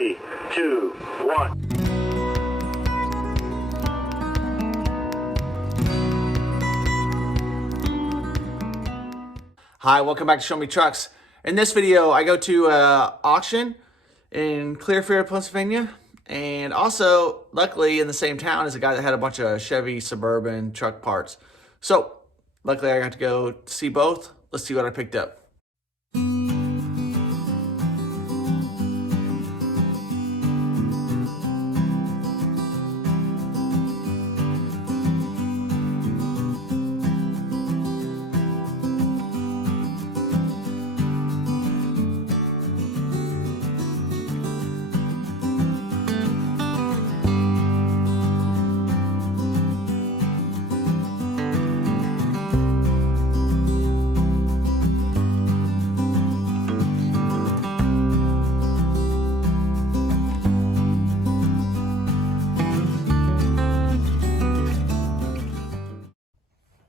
3, 2, 1. Hi, welcome back to Show Me Trucks. In this video, I go to an auction in Clearfield, Pennsylvania. And also, luckily, in the same town is a guy that had a bunch of Chevy Suburban truck parts. So, luckily, I got to go see both. Let's see what I picked up.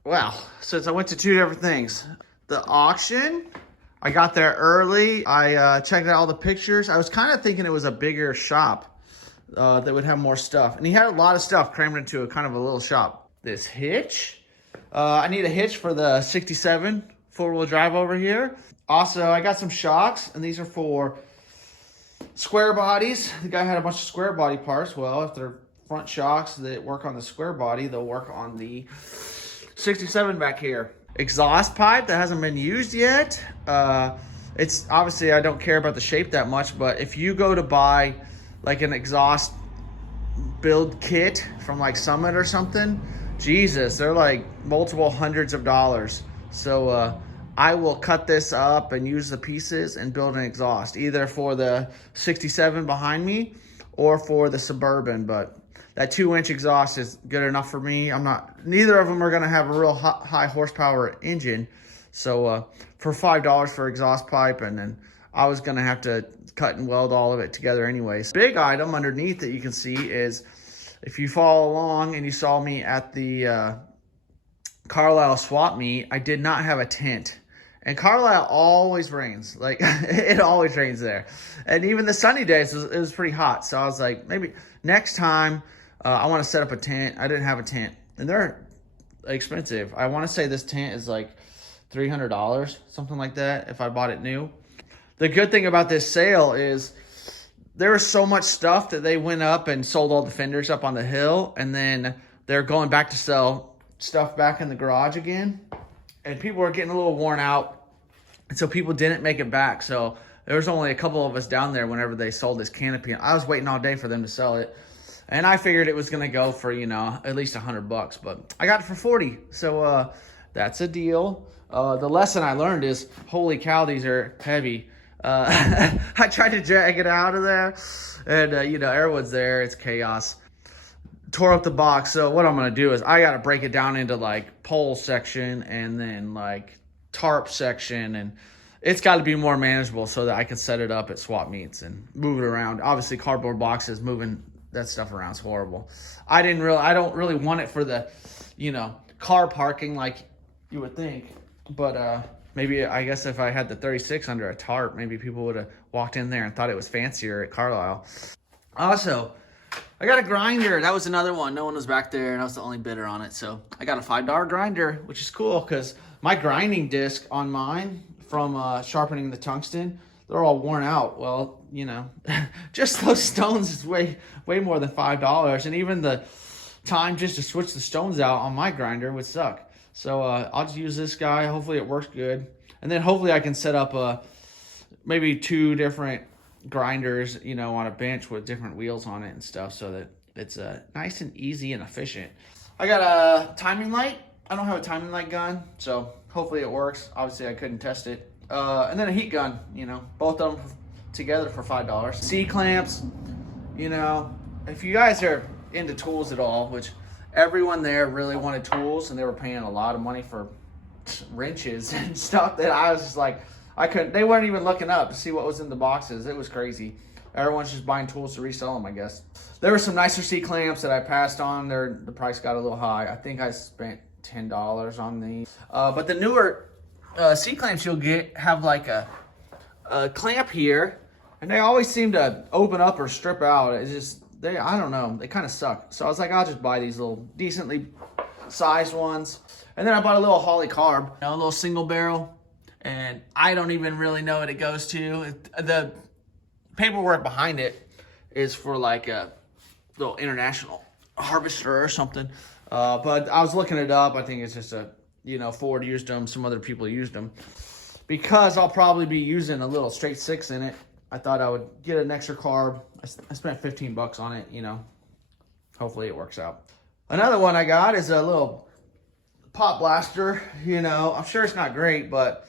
Wow, since I went to two different things. The auction, I got there early. I checked out all the pictures. I was kind of thinking it was a bigger shop that would have more stuff. And he had a lot of stuff crammed into a kind of a little shop. This hitch. I need a hitch for the 67 four-wheel drive over here. Also, I got some shocks, and these are for square bodies. The guy had a bunch of square body parts. Well, if they're front shocks that work on the square body, they'll work on the 67 back here. Exhaust pipe that hasn't been used yet. It's obviously, I don't care about the shape that much, but if you go to buy like an exhaust build kit from like Summit or something, Jesus, they're like multiple hundreds of dollars. So I will cut this up and use the pieces and build an exhaust, either for the 67 behind me or for the Suburban. But that 2-inch exhaust is good enough for me. Neither of them are gonna have a real high horsepower engine. So for $5 for exhaust pipe, and then I was gonna have to cut and weld all of it together anyways. Big item underneath that you can see is, if you follow along and you saw me at the Carlisle swap meet, I did not have a tent. And Carlisle always rains. Like, it always rains there. And even the sunny days, it was pretty hot. So I was like, maybe next time I want to set up a tent. I didn't have a tent. And they're expensive. I want to say this tent is like $300, something like that, if I bought it new. The good thing about this sale is there was so much stuff that they went up and sold all the fenders up on the hill. And then they're going back to sell stuff back in the garage again. And people were getting a little worn out. And so people didn't make it back. So there was only a couple of us down there whenever they sold this canopy. I was waiting all day for them to sell it. And I figured it was going to go for, at least $100, but I got it for 40. So that's a deal. The lesson I learned is, holy cow, these are heavy. I tried to drag it out of there, and everyone's there. It's chaos. Tore up the box. So what I'm going to do is I got to break it down into like pole section and then like tarp section, and it's got to be more manageable so that I can set it up at swap meets and move it around. Obviously, cardboard boxes, moving that stuff around is horrible. I don't really want it for the, car parking like you would think. But maybe, I guess if I had the 36 under a tarp, maybe people would have walked in there and thought it was fancier at Carlisle. Also, I got a grinder. That was another one. No one was back there, and I was the only bidder on it. So I got a $5 grinder, which is cool because my grinding disc on mine from sharpening the tungsten, they're all worn out. Well, just those stones is way more than $5. And even the time just to switch the stones out on my grinder would suck. So I'll just use this guy. Hopefully it works good. And then hopefully I can set up maybe 2 different grinders, on a bench with different wheels on it and stuff, so that it's nice and easy and efficient. I got a timing light. I don't have a timing light gun, so hopefully it works. Obviously I couldn't test it. And then a heat gun, both of them together for $5. C-clamps, if you guys are into tools at all, which everyone there really wanted tools, and they were paying a lot of money for wrenches and stuff that I was just like, they weren't even looking up to see what was in the boxes. It was crazy. Everyone's just buying tools to resell them, I guess. There were some nicer C-clamps that I passed on. The price got a little high. I think I spent $10 on these. But the newer C-clamps you'll get have like a clamp here, And they always seem to open up or strip out. It's just, I don't know, they kind of suck. So I was like, I'll just buy these little decently sized ones. And then I bought a little Holly carb, a little single barrel. And I don't even really know what it goes to. The paperwork behind it is for like a little international harvester or something. But I was looking it up. I think it's just Ford used them. Some other people used them. Because I'll probably be using a little straight 6 in it, I thought I would get an extra carb. I spent $15 on it, Hopefully it works out. Another one I got is a little pot blaster. I'm sure it's not great, but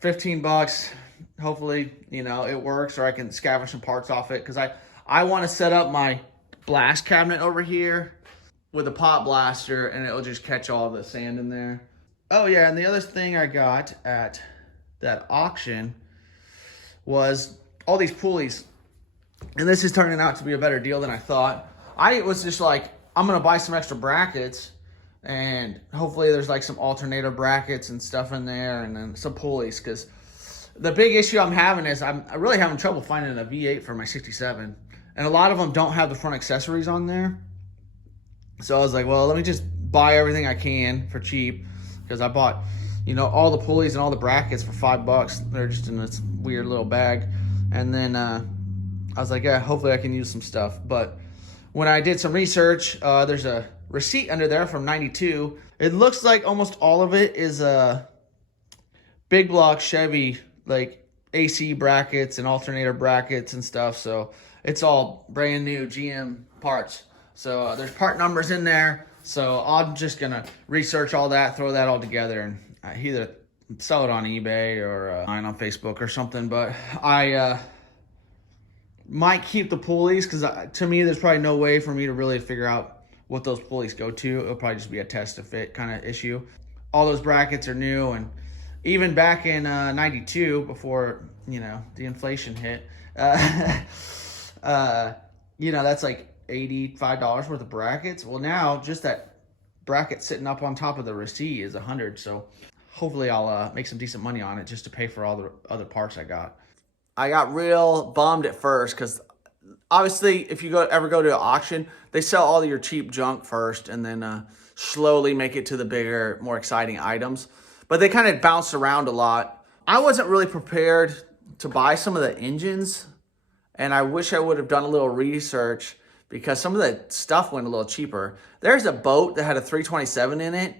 $15. Hopefully, it works, or I can scavenge some parts off it. Because I want to set up my blast cabinet over here with a pot blaster, and it'll just catch all the sand in there. Oh yeah, and the other thing I got at that auction was all these pulleys. And this is turning out to be a better deal than I thought. I was just like, I'm going to buy some extra brackets, and hopefully there's like some alternator brackets and stuff in there, and then some pulleys, because the big issue I'm having is I'm really having trouble finding a V8 for my 67. And a lot of them don't have the front accessories on there. So I was like, well, let me just buy everything I can for cheap, because I bought, all the pulleys and all the brackets for $5. They're just in this weird little bag. And then I was like, yeah, hopefully I can use some stuff. But when I did some research, there's a receipt under there from 92. It looks like almost all of it is a big block Chevy, like AC brackets and alternator brackets and stuff. So it's all brand new GM parts. So there's part numbers in there. So I'm just going to research all that, throw that all together, and either sell it on eBay or on Facebook or something. But I might keep the pulleys, because to me, there's probably no way for me to really figure out what those pulleys go to. It'll probably just be a test to fit kind of issue. All those brackets are new, and even back in 92, before, the inflation hit, that's like $85 worth of brackets. Well, now just that bracket sitting up on top of the receipt is $100. So hopefully I'll make some decent money on it just to pay for all the other parts I got. I got real bummed at first, because obviously if you ever go to an auction, they sell all of your cheap junk first, and then slowly make it to the bigger, more exciting items. But they kind of bounce around a lot. I wasn't really prepared to buy some of the engines, and I wish I would have done a little research, because some of the stuff went a little cheaper. There's a boat that had a 327 in it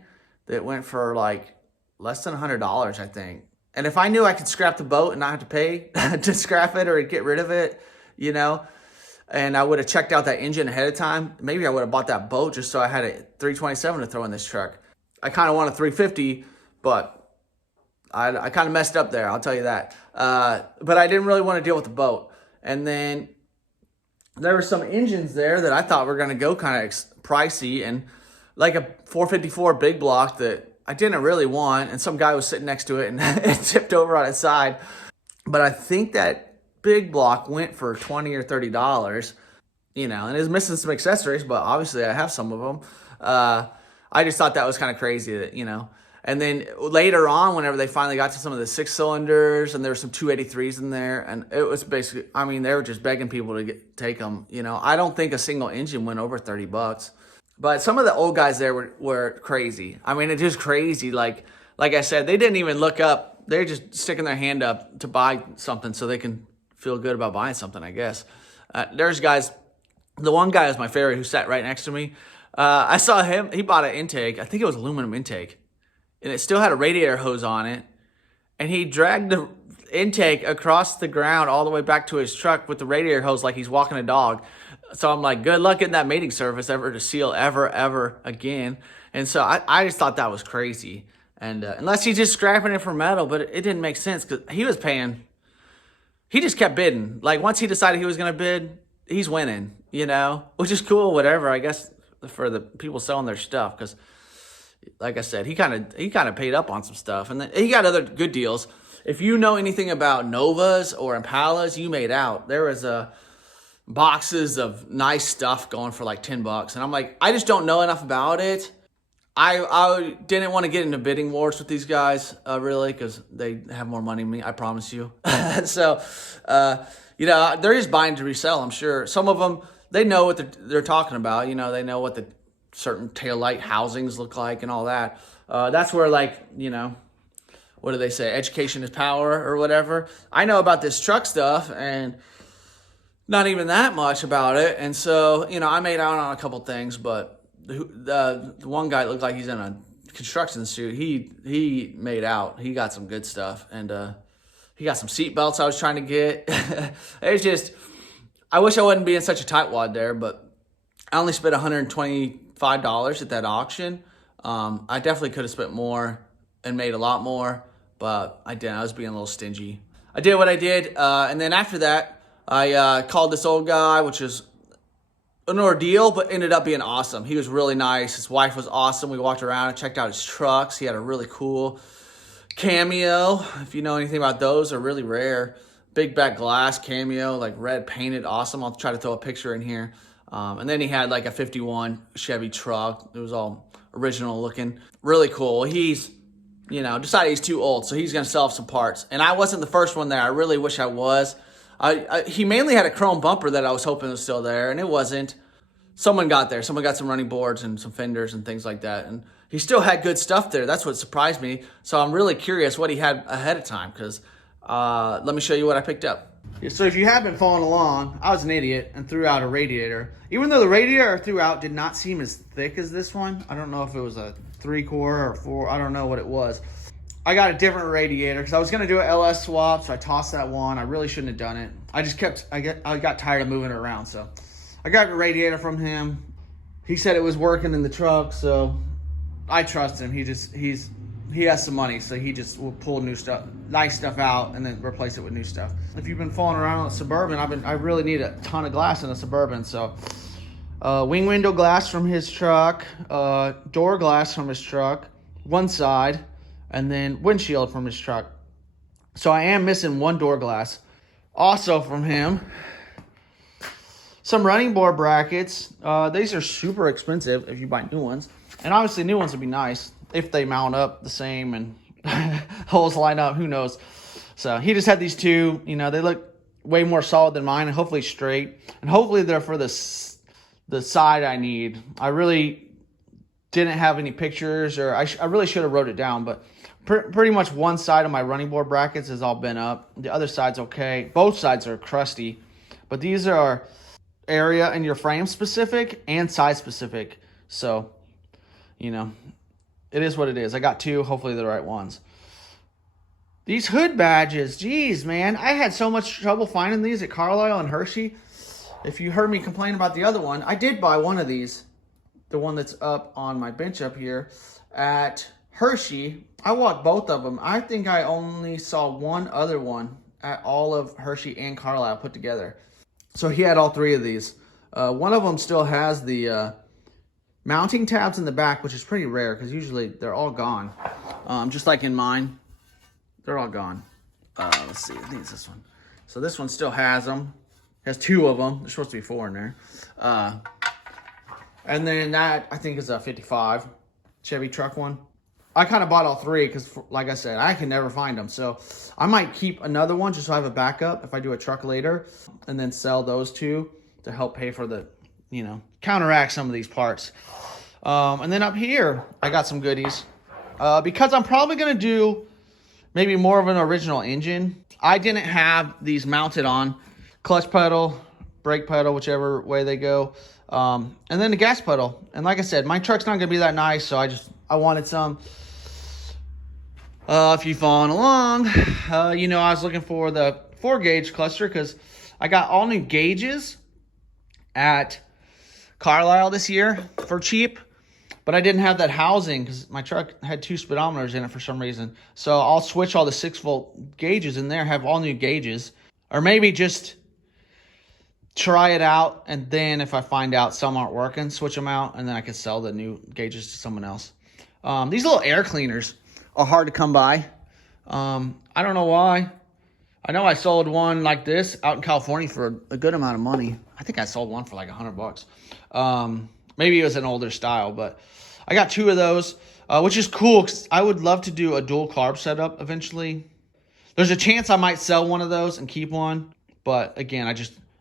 that went for like less than $100, I think. And if I knew I could scrap the boat and not have to pay to scrap it or get rid of it, and I would have checked out that engine ahead of time, maybe I would have bought that boat just so I had a 327 to throw in this truck. I kind of want a 350, but I kind of messed up there, I'll tell you that. But I didn't really want to deal with the boat. And then there were some engines there that I thought were going to go kind of pricey, and like a 454 big block that I didn't really want, and some guy was sitting next to it, and it tipped over on its side. But I think that big block went for $20 or $30, and it was missing some accessories, but obviously I have some of them. I just thought that was kind of crazy that, And then later on, whenever they finally got to some of the 6-cylinders, and there were some 283s in there, and it was basically, they were just begging people to take them. I don't think a single engine went over $30. But some of the old guys there were crazy. It's just crazy. Like I said, they didn't even look up. They're just sticking their hand up to buy something so they can feel good about buying something, I guess. There's guys, the one guy was my favorite, who sat right next to me. I saw him, he bought an intake. I think it was aluminum intake. And it still had a radiator hose on it. And he dragged the intake across the ground all the way back to his truck with the radiator hose like he's walking a dog. So I'm like, good luck getting that mating surface ever to seal ever again. And so I just thought that was crazy. And unless he's just scrapping it for metal, but it didn't make sense, because he was paying. He just kept bidding. Like once he decided he was going to bid, he's winning, which is cool, whatever, I guess, for the people selling their stuff. Because like I said, he kind of paid up on some stuff, and then he got other good deals. If you know anything about Novas or Impalas, you made out. There was boxes of nice stuff going for like $10, and I'm like, I just don't know enough about it. I didn't want to get into bidding wars with these guys, really, because they have more money than me, I promise you. So, they're just buying to resell, I'm sure. Some of them, they know what they're talking about. They know what the certain taillight housings look like and all that. That's where, what do they say? Education is power or whatever. I know about this truck stuff and not even that much about it. And so, I made out on a couple things, but the one guy looked like he's in a construction suit. He made out. He got some good stuff, and he got some seat belts I was trying to get. It's just, I wish I wasn't being such a tightwad there, but I only spent $125 at that auction. I definitely could have spent more and made a lot more, but I didn't. I was being a little stingy. I did what I did, and then after that, I called this old guy, which is an ordeal, but ended up being awesome. He was really nice. His wife was awesome. We walked around and checked out his trucks. He had a really cool Cameo. If you know anything about those, they're really rare. Big back glass Cameo, like red painted, awesome. I'll try to throw a picture in here. And then he had like a 51 Chevy truck. It was all original looking. Really cool. He's, decided he's too old, so he's going to sell some parts. And I wasn't the first one there. I really wish I was. He mainly had a chrome bumper that I was hoping was still there, and it wasn't. Someone got there. Someone got some running boards and some fenders and things like that. And he still had good stuff there. That's what surprised me. So I'm really curious what he had ahead of time, because let me show you what I picked up. So if you have been following along, I was an idiot and threw out a Radiator. Even though the Radiator I threw out did not seem as thick as this one. I don't know if it was a 3-core or 4. I don't know what it was. I got a different Radiator because I was going to do an LS swap, so I tossed that one. I really shouldn't have done it. I got tired of moving it around, so I got a Radiator from him. He said it was working in the truck, so I trust him. He has some money, so he just will pull nice stuff out and then replace it with new stuff. If you've been fooling around with a Suburban, I really need a ton of glass in a Suburban, so wing window glass from his truck, door glass from his truck, one side, and then windshield from his truck. So I am missing one door glass. Also from him, some running board brackets. These are super expensive if you buy new ones. And obviously new ones would be nice if they mount up the same and holes line up, who knows. So he just had these two. They look way more solid than mine and hopefully straight. And hopefully they're for the side I need. I really didn't have any pictures, or I really should have wrote it down, but pretty much one side of my running board brackets has all been up. The other side's okay. Both sides are crusty, but these are area in your frame specific and size specific. So, it is what it is. I got two, hopefully the right ones. These hood badges, geez, man. I had so much trouble finding these at Carlisle and Hershey. If you heard me complain about the other one, I did buy one of these, the one that's up on my bench up here, at Hershey. I walked both of them. I think I only saw one other one at all of Hershey and Carlisle put together. So he had all three of these. One of them still has the mounting tabs in the back, which is pretty rare because usually they're all gone. Just like in mine, they're all gone. Let's see, I think it's this one. So this one still has them. Has two of them. There's supposed to be 4 in there. And then that, I think, is a 55 Chevy truck one. I kind of bought all three because, like I said, I can never find them. So I might keep another one just so I have a backup if I do a truck later, and then sell those two to help pay for the, counteract some of these parts. And then up here, I got some goodies. Because I'm probably going to do maybe more of an original engine. I didn't have these mounted on clutch pedal, brake pedal, whichever way they go. And then the gas pedal. And like I said, my truck's not going to be that nice, so I wanted some. If you're following along, I was looking for the 4-gauge cluster because I got all new gauges at Carlisle this year for cheap, but I didn't have that housing because my truck had 2 speedometers in it for some reason. So I'll switch all the 6-volt gauges in there, have all new gauges, or maybe just try it out, and then if I find out some aren't working, switch them out, and then I can sell the new gauges to someone else. These little air cleaners are hard to come by. I don't know why. I know I sold one like this out in California for a good amount of money. I think I sold one for like $100. Maybe it was an older style, but I got 2 of those, which is cool because I would love to do a dual carb setup eventually. There's a chance I might sell one of those and keep one. But again,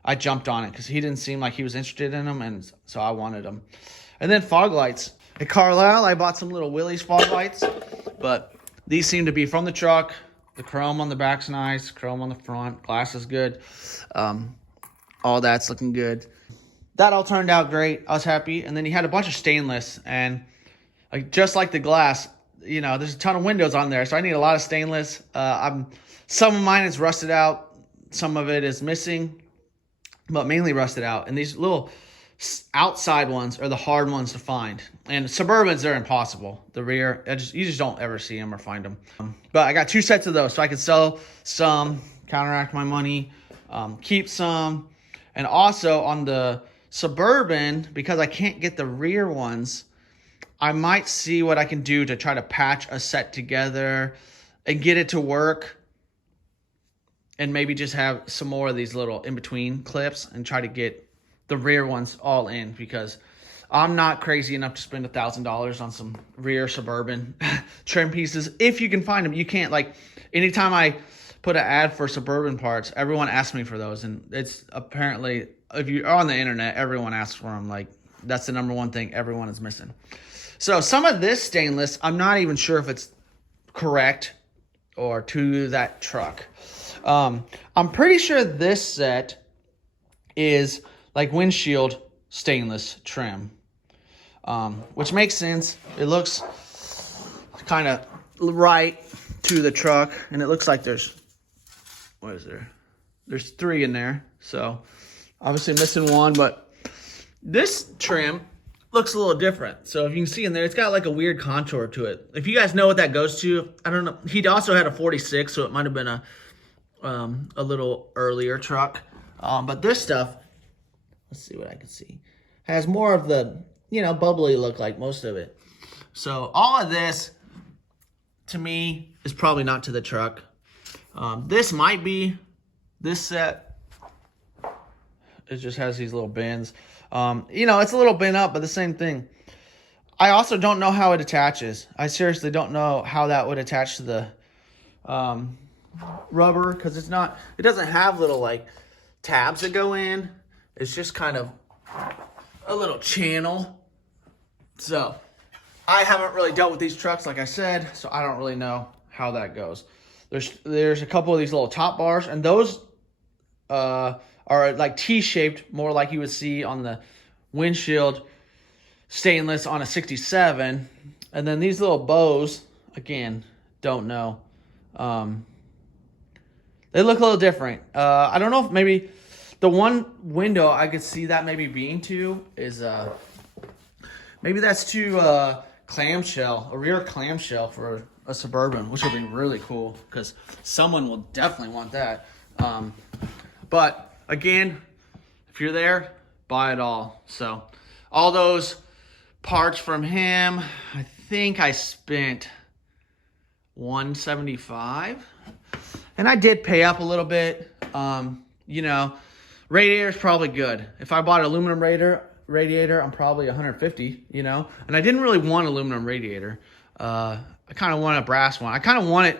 I jumped on it because he didn't seem like he was interested in them, and so I wanted them. And then fog lights. At Carlisle, I bought some little Willys fog lights, but these seem to be from the truck. The chrome on the back's nice, chrome on the front, glass is good. All that's looking good. That all turned out great. I was happy. And then he had a bunch of stainless, and just like the glass, you know, there's a ton of windows on there, so I need a lot of stainless. Some of mine is rusted out, some of it is missing, but mainly rusted out. And these little outside ones are the hard ones to find. And Suburbans, they're impossible. The rear, you just don't ever see them or find them. But I got 2 sets of those, so I could sell some, counteract my money, keep some. And also on the Suburban, because I can't get the rear ones, I might see what I can do to try to patch a set together and get it to work. And maybe just have some more of these little in-between clips and try to get the rear ones all in, because I'm not crazy enough to spend $1,000 on some rear Suburban trim pieces. If you can find them, you can't. Like, anytime I put an ad for Suburban parts, everyone asks me for those. And it's apparently, if you're on the internet, everyone asks for them. Like, that's the #1 thing everyone is missing. So some of this stainless, I'm not even sure if it's correct or to that truck. I'm pretty sure this set is like windshield stainless trim, which makes sense. It looks kind of right to the truck, and it looks like there's 3 in there. So obviously missing one, but this trim looks a little different. So if you can see in there, it's got like a weird contour to it. If you guys know what that goes to, I don't know. He also had a 46, so it might have been a little earlier truck. But this stuff, let's see what I can see, has more of the, you know, bubbly look, like most of it. So all of this, to me, is probably not to the truck. This might be this set. It just has these little bends. You know, it's a little bent up, but the same thing. I also don't know how it attaches. I seriously don't know how that would attach to the rubber, because it doesn't have little like tabs that go in. It's just kind of a little channel. So I haven't really dealt with these trucks, like I said, so I don't really know how that goes. There's a couple of these little top bars, and those are like T-shaped, more like you would see on the windshield stainless on a 67. And then these little bows, again, don't know. They look a little different. I don't know if maybe the one window I could see that maybe being to is maybe that's to clamshell, a rear clamshell for a Suburban, which would be really cool because someone will definitely want that. But again, if you're there, buy it all. So all those parts from him, I think I spent $175, and I did pay up a little bit. You know, radiator is probably good. If I bought an aluminum radiator, I'm probably $150, you know, and I didn't really want an aluminum radiator. I kind of want a brass one. I kind of want it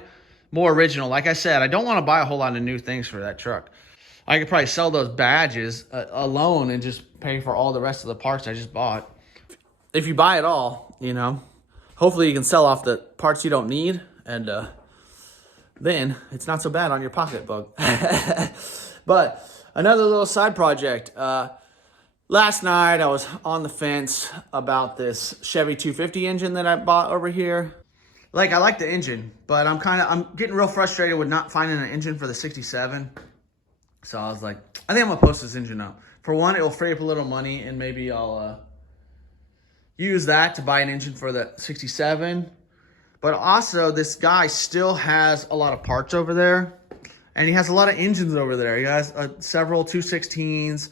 more original. Like I said, I don't want to buy a whole lot of new things for that truck. I could probably sell those badges alone and just pay for all the rest of the parts I just bought. If you buy it all, you know, hopefully you can sell off the parts you don't need, and then it's not so bad on your pocketbook. But another little side project. Last night I was on the fence about this Chevy 250 engine that I bought over here. Like, I like the engine, but I'm getting real frustrated with not finding an engine for the 67. So I was like, I think I'm gonna post this engine up. For one, it will free up a little money, and maybe I'll use that to buy an engine for the 67. But also, this guy still has a lot of parts over there, and he has a lot of engines over there. He has several 216s,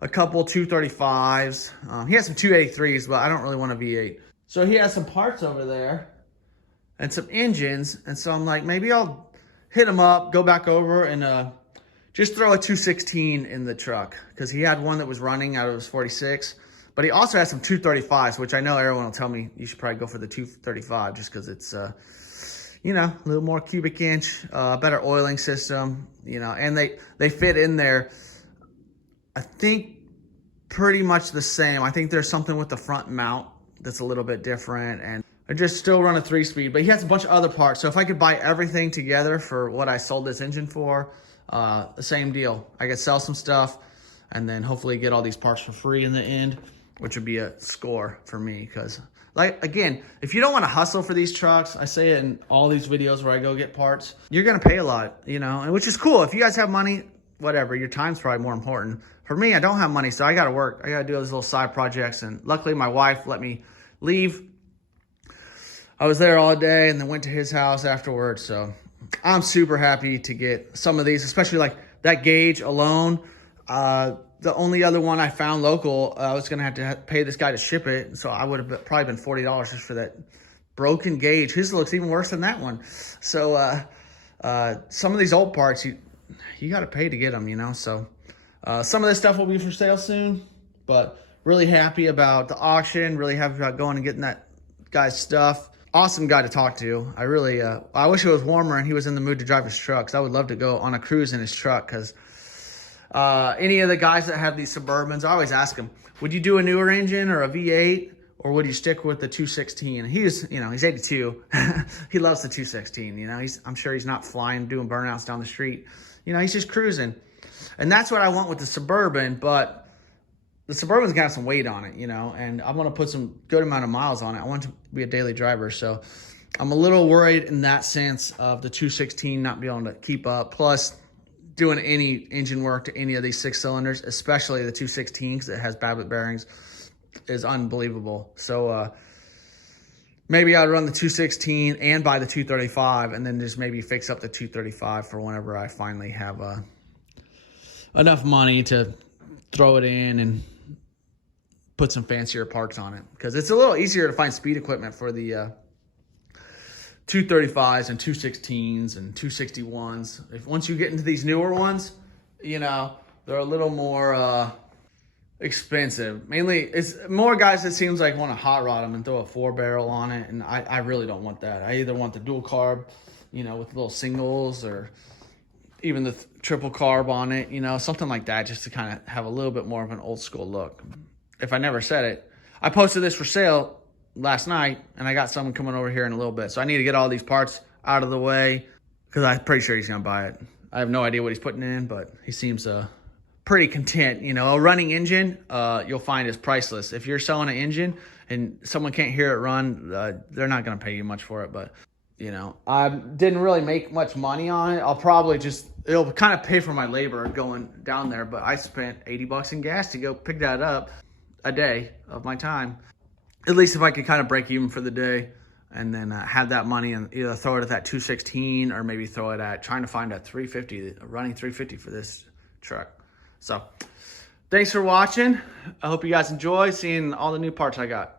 a couple 235s. He has some 283s, but I don't really want a V8. So he has some parts over there and some engines, and so I'm like, maybe I'll hit him up, go back over, and just throw a 216 in the truck, because he had one that was running out of his 46, But he also has some 235s, which I know everyone will tell me you should probably go for the 235 just because it's, you know, a little more cubic inch, better oiling system, you know, and they fit in there, I think, pretty much the same. I think there's something with the front mount that's a little bit different, and I just still run a 3-speed, but he has a bunch of other parts. So if I could buy everything together for what I sold this engine for, the same deal. I could sell some stuff and then hopefully get all these parts for free in the end, which would be a score for me. Because, like, again, if you don't want to hustle for these trucks, I say it in all these videos where I go get parts, you're going to pay a lot, you know, and which is cool. If you guys have money, whatever, your time's probably more important. For me, I don't have money, so I got to work. I got to do those little side projects, and luckily my wife let me leave. I was there all day and then went to his house afterwards, so I'm super happy to get some of these, especially like that gauge alone. The only other one I found local, I was going to have to pay this guy to ship it. So I would have probably been $40 just for that broken gauge. His looks even worse than that one. So some of these old parts, you got to pay to get them, you know. So some of this stuff will be for sale soon. But really happy about the auction. Really happy about going and getting that guy's stuff. Awesome guy to talk to. I really, I wish it was warmer and he was in the mood to drive his truck, because I would love to go on a cruise in his truck. Because any of the guys that have these Suburbans, I always ask him, would you do a newer engine or a V8, or would you stick with the 216? And he's, you know, he's 82. He loves the 216. You know, I'm sure he's not flying, doing burnouts down the street. You know, he's just cruising. And that's what I want with the Suburban, but the Suburban's got some weight on it, you know, and I want to put some good amount of miles on it. I want it to be a daily driver. So I'm a little worried in that sense of the 216 not being able to keep up. Plus, doing any engine work to any of these 6-cylinders, especially the 216, because it has Babbitt bearings, is unbelievable. So maybe I'd run the 216 and buy the 235, and then just maybe fix up the 235 for whenever I finally have enough money to throw it in and put some fancier parts on it, because it's a little easier to find speed equipment for the 235s and 216s and 261s. Once you get into these newer ones, you know, they're a little more expensive. Mainly, it's more guys, it seems like, want to hot rod them and throw a 4-barrel on it, and I really don't want that. I either want the dual carb, you know, with little singles, or even the triple carb on it, you know, something like that, just to kind of have a little bit more of an old school look. If I never said it, I posted this for sale last night, and I got someone coming over here in a little bit. So I need to get all these parts out of the way, because I'm pretty sure he's going to buy it. I have no idea what he's putting in, but he seems pretty content. You know, a running engine, you'll find, is priceless. If you're selling an engine and someone can't hear it run, they're not going to pay you much for it. But, you know, I didn't really make much money on it. I'll probably it'll kind of pay for my labor going down there. But I spent $80 in gas to go pick that up a day of my time. At least if I could kind of break even for the day, and then have that money and either throw it at that 216, or maybe throw it at trying to find a 350, a running 350 for this truck. So thanks for watching. I hope you guys enjoy seeing all the new parts I got.